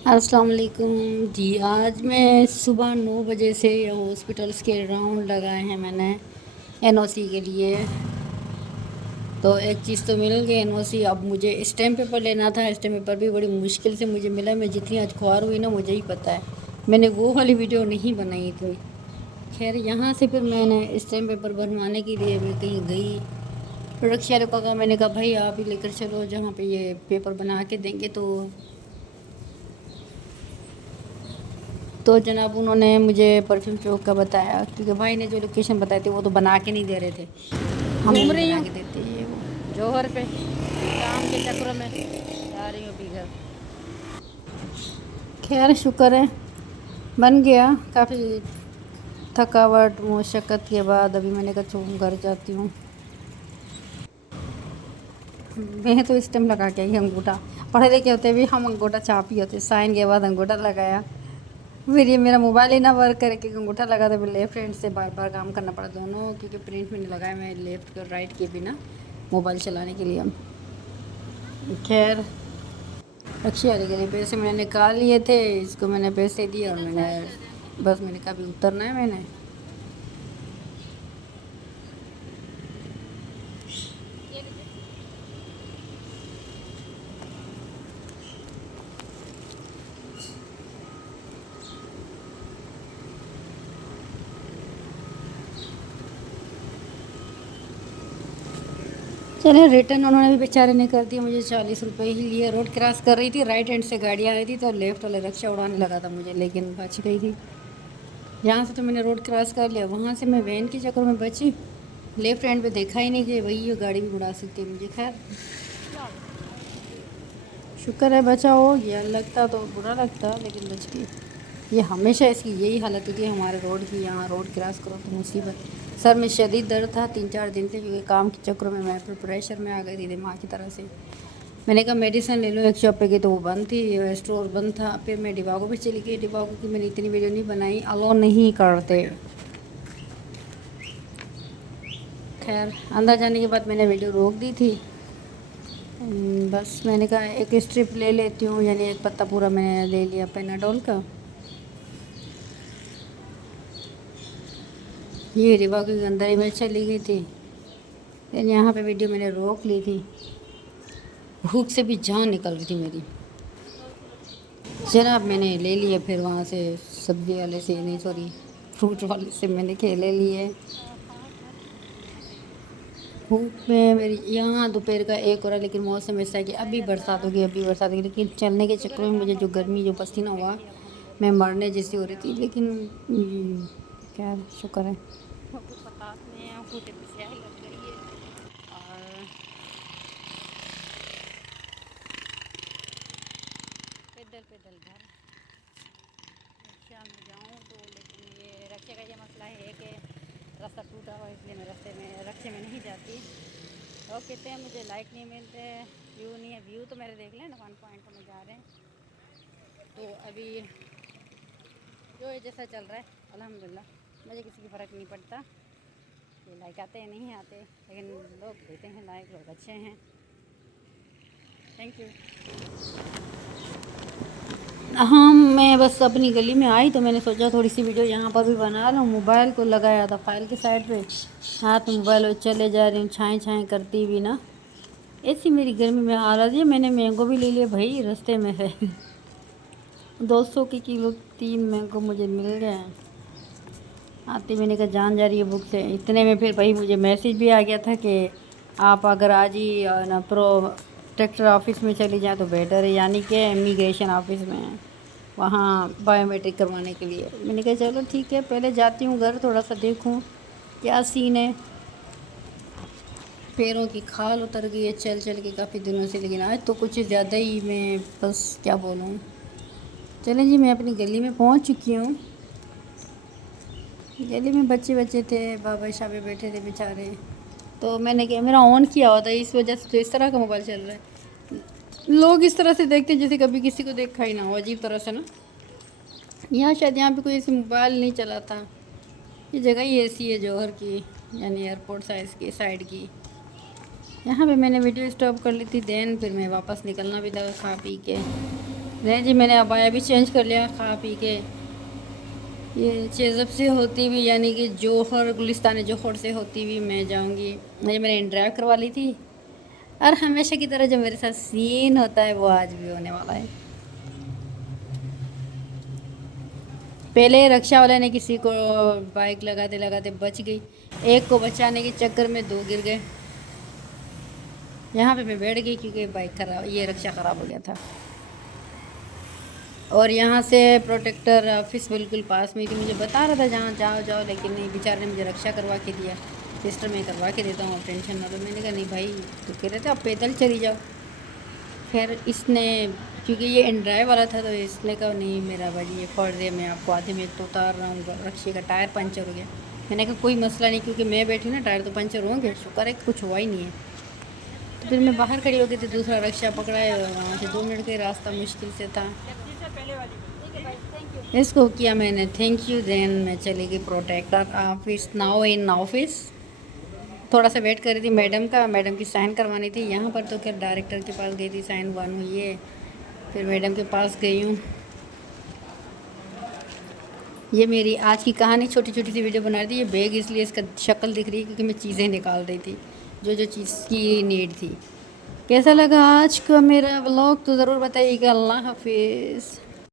अस्सलाम वालेकुम जी। आज मैं सुबह 9 बजे से हॉस्पिटल्स के राउंड लगाए हैं मैंने एनओसी के लिए। तो एक चीज़ तो मिल गई एनओसी। अब मुझे स्टैम्प पेपर लेना था। स्टैम्प पेपर भी बड़ी मुश्किल से मुझे मिला। मैं जितनी आज ख्वार हुई ना मुझे ही पता है। मैंने वो वाली वीडियो नहीं बनाई इतनी। खैर यहाँ से फिर मैंने स्टैम्प पेपर बनवाने के लिए मैं कहीं गई। रिक्शा वाले को कहा, मैंने कहा भाई आप ही लेकर चलो जहाँ पे ये पेपर बना के देंगे। तो जनाब उन्होंने मुझे परफ्यूम चौक का बताया, क्योंकि भाई ने जो लोकेशन बताई थी वो तो बना के नहीं दे रहे थे। हम घूम नहीं रही बना हूँ के देते ये वो। जौहर पे काम के चक्रों में जा रही हूँ अभी घर। खैर शुक्र है बन गया। काफ़ी थकावट मुशक्क़त के बाद अभी मैंने कहा चलो घर जाती हूँ। मैं तो इस टाइम लगा के आई अंगूठा। पढ़े लिखे होते भी हम अंगूठा छाप ही होते। साइन के बाद अंगूठा लगाया। फिर ये मेरा मोबाइल ही ना वर्क करे कि अंगूठा लगा तो फिर लेफ्ट हैंड से बार बार काम करना पड़ा दोनों, क्योंकि प्रिंट में नहीं लगाया मैं लेफ्ट और राइट के बिना मोबाइल चलाने के लिए। खैर रक्षी वाले के लिए पैसे मैंने निकाल लिए थे। इसको मैंने पैसे दिए और मैंने कहा अभी उतरना है मैंने। चले रिटर्न उन्होंने भी बेचारे ने कर दिया। मुझे 40 रुपये ही लिए। रोड क्रॉस कर रही थी, राइट हैंड से गाड़ी आ रही थी तो लेफ्ट वाले रिक्शा उड़ाने लगा था मुझे, लेकिन बच गई थी। यहाँ से तो मैंने रोड क्रॉस कर लिया, वहाँ से मैं वैन के चक्कर में बची। लेफ्ट हैंड पे देखा ही नहीं कि वही ये गाड़ी भी उड़ा सकती है मुझे। खैर शुक्र है बचा हो गया। लगता तो बुरा लगता लेकिन बच गई। ये हमेशा इसकी यही हालत होती है हमारे रोड की। यहाँ रोड क्रॉस करो तो मुसीबत। सर में शदीद दर्द था 3-4 दिन से, क्योंकि काम के चक्करों में मैं फिर प्रेशर में आ गई थी दिमाग की तरह से। मैंने कहा मेडिसिन ले लो। एक शॉप पे गई तो वो बंद थी, स्टोर बंद था। फिर मैं डिबागो पे चली गई। डिबागो की मैंने इतनी वीडियो नहीं बनाई, अलाउ नहीं करते। खैर अंदर जाने के बाद मैंने वीडियो रोक दी थी। बस मैंने कहा एक स्ट्रिप ले लेती हूँ, यानी एक पत्ता पूरा मैंने ले लिया पेनाडोल का। ये रिवा के अंदर ही मैं चली गई थी। लेकिन यहाँ पे वीडियो मैंने रोक ली थी। भूख से भी जान निकल रही थी मेरी। जनाब मैंने ले लिए फिर वहाँ से सब्ज़ी वाले से, नहीं सॉरी फ्रूट वाले से मैंने केले लिए। धूप में मेरी यहाँ दोपहर का 1 हो रहा है, लेकिन मौसम ऐसा है कि अभी बरसात होगी अभी बरसात होगी। लेकिन चलने के चक्कर में मुझे जो गर्मी जो पसीना हुआ, मैं मरने जैसी हो रही थी। लेकिन क्या शुक्र है। और पैदल पैदल घर रिक्शा में जाऊँ तो, लेकिन ये रक्षे का ये मसला है कि रास्ता टूटा हुआ, इसलिए मैं रक्षे में नहीं जाती। लोग कहते हैं मुझे लाइक नहीं मिलते, व्यू नहीं है। व्यू तो मेरे देख लें ना 1 पॉइंट में जा रहे हैं। तो अभी जो है जैसा चल रहा है अल्हम्दुलिल्लाह, मुझे किसी की फ़र्क नहीं पड़ता ये लाइक आते हैं नहीं आते, लेकिन लोग देते हैं लाइक, लोग अच्छे हैं। Thank you. हाँ मैं बस अपनी गली में आई तो मैंने सोचा थोड़ी सी वीडियो यहाँ पर भी बना लूँ। मोबाइल को लगाया था फाइल के साइड पे, हाथ में मोबाइल और चले जा रही हूँ छाएँ छाएँ करती हुई ना। ऐसी मेरी गर्मी में हालत है। मैंने मैंगो भी ले लिया भाई रास्ते में से। 200 के किलो 3 मैंगो मुझे मिल गए हैं। आती मैंने कहा जान जा रही है भूख से। इतने में फिर भाई मुझे मैसेज भी आ गया था कि आप अगर आज ही ना प्रोटेक्टर ऑफिस में चली जाए तो बेटर है, यानी कि इमिग्रेशन ऑफिस में वहाँ बायोमेट्रिक करवाने के लिए। मैंने कहा चलो ठीक है पहले जाती हूँ घर, थोड़ा सा देखूँ क्या सीन है। पैरों की खाल उतर गई है चल चल के काफ़ी दिनों से, लेकिन आज तो कुछ ज़्यादा ही, मैं बस क्या बोलूँ। चलें जी मैं अपनी गली में पहुँच चुकी हूँ। गली में बच्चे बच्चे थे, बाबा शाबे बैठे थे बेचारे। तो मैंने कैमरा ऑन किया हुआ था, इस वजह से तो इस तरह का मोबाइल चल रहा है। लोग इस तरह से देखते हैं जैसे कभी किसी को देखा ही ना हो, अजीब तरह से ना। यहाँ शायद यहाँ पे कोई ऐसे मोबाइल नहीं चलाता। ये जगह ही ऐसी है जौहर की, यानी एयरपोर्ट साइज की साइड की। यहाँ पे मैंने वीडियो स्टॉप कर ली थी। देन फिर मैं वापस निकलना भी था खा पी के। नहीं जी, मैंने अबाया भी चेंज कर लिया खा पी के। ये चेज़अप से होती हुई यानी कि जौहर गुलिस्तान जौहर से होती हुई मैं जाऊंगी। ये मैंने ड्राइव करवा ली थी और हमेशा की तरह जो मेरे साथ सीन होता है वो आज भी होने वाला है। पहले रिक्शा वाले ने किसी को बाइक लगाते लगाते बच गई, एक को बचाने के चक्कर में दो गिर गए। यहाँ पे मैं बैठ गई क्योंकि बाइक खराब, ये रिक्शा ख़राब हो गया था। और यहाँ से प्रोटेक्टर ऑफिस बिल्कुल पास में थी, मुझे बता रहा था जहाँ जाओ जाओ, लेकिन नहीं, बेचारे ने मुझे रक्षा करवा के दिया। सिस्टर मैं करवा के देता हूँ, आप टेंशन ना लो। मैंने कहा नहीं भाई, तो कह रहे थे आप पैदल चली जाओ। फिर इसने, क्योंकि ये एंड्राइव वाला था, तो इसने कहा नहीं मेरा भाई ये फ़र्ज़ है, मैं आपको आधे में तो उतार रहा हूँ, रक्षे का टायर पंचर हो गया। मैंने कहा कोई मसला नहीं, क्योंकि मैं बैठी हूँ ना, टायर तो पंचर होंगे, शुक्र है कुछ हुआ ही नहीं है। तो फिर मैं बाहर खड़ी हो गई थी, दूसरा रिक्शा पकड़ा है, वहाँ से 2 मिनट का रास्ता मुश्किल से था। इसको किया मैंने थैंक यू, देन मैं चली गई protector office. Now in office थोड़ा सा वेट कर रही थी मैडम का, मैडम की साइन करवानी थी। यहाँ पर तो क्या डायरेक्टर के पास गई थी, साइन वन हुई है, फिर मैडम के पास गई हूँ। ये मेरी आज की कहानी, छोटी छोटी सी वीडियो बना रही थी। ये बैग इसलिए इसका शक्ल दिख रही है क्योंकि मैं चीज़ें निकाल रही थी, जो जो चीज़ की नीड थी। कैसा लगा आज का मेरा व्लॉग तो ज़रूर बताइएगा। अल्लाह हाफिज़।